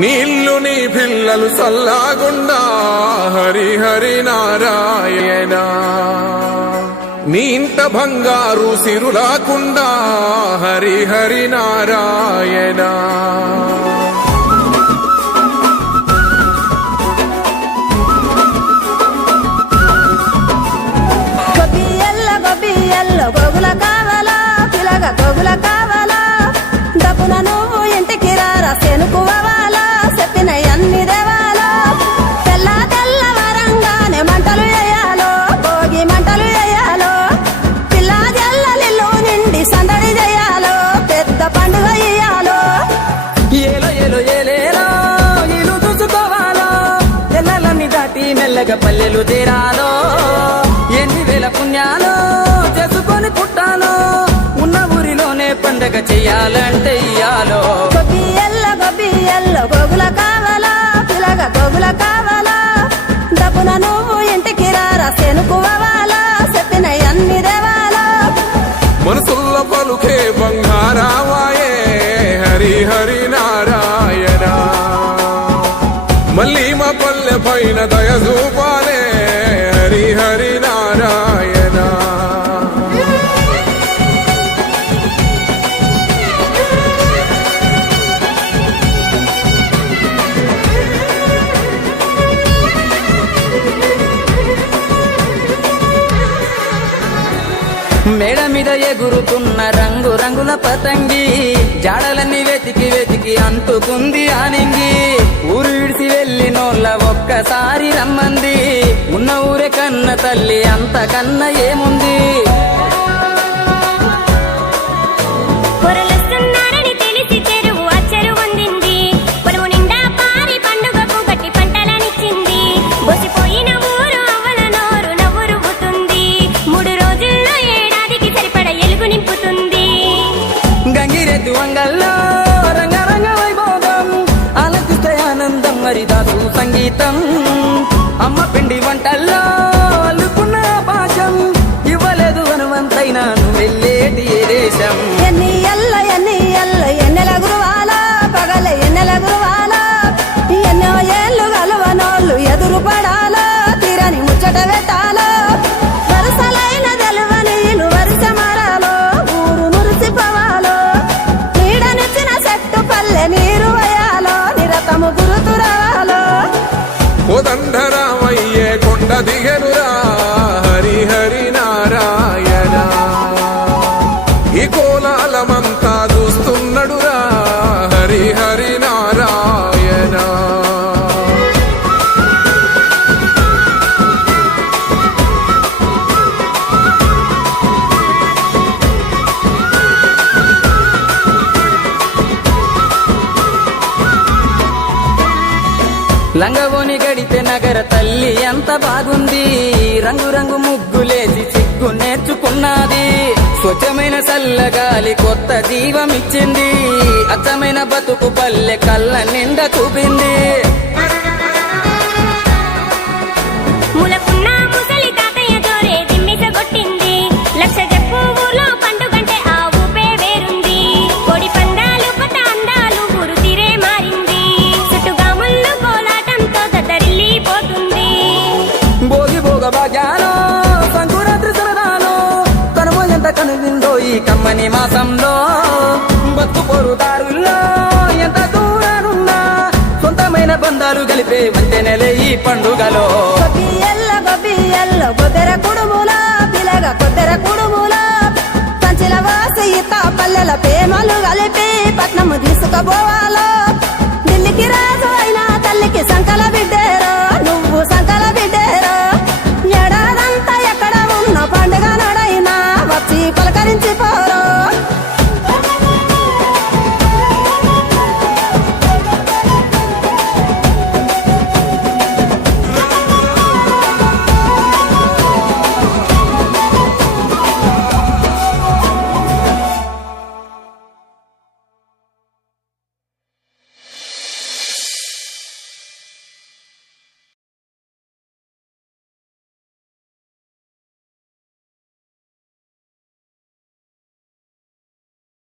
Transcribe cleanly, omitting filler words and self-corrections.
నీళ్ళు నీ పిల్లలు సల్లాగుండా హరి హరి నారాయణ. నీ ఇంట బంగారు సిరులాకుండా హరి హరి నారాయణ. గోగుల కావాలా పిలగ గోగుల కావాలా డబ్బున నువ్వు ఇంటికి రారా సెనుకువాలా చెప్పిన అన్ని దేవాలా. తెల్ల తెల్ల వరంగానే మంటలు వేయాలో భోగి మంటలు వేయాలో. పిల్ల జల్లలిల్లు నిండి సందడి చేయాలో పెద్ద పండుగ ఇయ్యాలో. ఏలో ఏలో ఏలేలో ఇల్లు చూసుకోవాలో తెల్లలన్నీ దాటి మెల్లగా పల్లెలు తీరాలో. ఎన్ని వేల పుణ్యాలో చేసుకొని పుట్టాలో ఉన్న ఊరిలోనే పండగ చెయ్యాలంటే ఇయ్యాలో. గొబ్బియల్లో గోగుల కావాలా పిలగ గోగుల కావాలా డబ్బున నువ్వు ఇంటికి రారా సెనుకువాలా చెప్పిన అన్ని దేవాలా. మనసుల్లో పలుకే బంగారావాయే హరి హరి నారాయణ. మళ్ళీ మా పల్లె పైన దయ చూపాలే హరి హరి నారాయణ. మేడ మీద ఎగురుతున్న రంగు రంగుల పతంగి జాడలన్నీ వెతికి వెతికి అంటుకుంది ఆనింగి. ఊరు విడిసి వెళ్ళినోళ్ళ ఒక్కసారి రమ్మంది. ఉన్న ఊరే కన్న తల్లి అంతకన్నా ఏముంది. గంగిరెద్దు వంగల్లో రంగరంగ వైభోగం ఆలకిస్తే ఆనందం హరిదాసు సంగీతం. అమ్మ పిండి వంటల్లో అల్లుకున్న పాశం ఇవ్వలేదు హనుమంతైనా నువ్వు వెళ్ళేటి ఏ దేశం. ఎన్నెల గురువాలా పగల ఎన్నెల గురువాలా ఎన్నో ఏళ్ళు గలవనోళ్ళు ఎదురు పడాలా తీరని ముచ్చట పెట్టాలా. వరుసలైన తెలవనీలు వరుస మారాలో ఊరు మురిసిపోవాలో. నీడనిచ్చిన చెట్టు పల్లె నీరు వేయాలో నిరతము గురుతురావాలో. కోదండరామయ్యే కొండ దిగనురా హరి హరి నారాయణ. ఈ కోలాలమంతా చూస్తున్నడురా హరి హరి నారాయణ. లంగవోని గడితే నగర తల్లి ఎంత బాగుంది. రంగు రంగు ముగ్గులేసి సిగ్గు నేర్చుకున్నది. స్వచ్ఛమైన చల్లగాలి కొత్త జీవమిచ్చింది. అచ్చమైన బతుకు పల్లె కళ్ళ నిండా చూపింది. భోగి భోగ భాగ్యాలో సంకురాత్రి సరదాలో తనమో ఎంత కనువిందో ఈ కమ్మని మాసంలో. బతుకు పొరుదారుల్లో ఎంత దూరానున్నా సొంతమైన బంధాలు కలిపే వంతెనలే ఈ పండుగలో. గొబ్బియల్లో గొద్దెర కుడుముల పిలగ గొద్దెర కుడుముల కంచెల వాసి ఇత పల్లెల ప్రేమలు కలిపి పట్నము తీసుకుపోవాలో. ఢిల్లీకి రా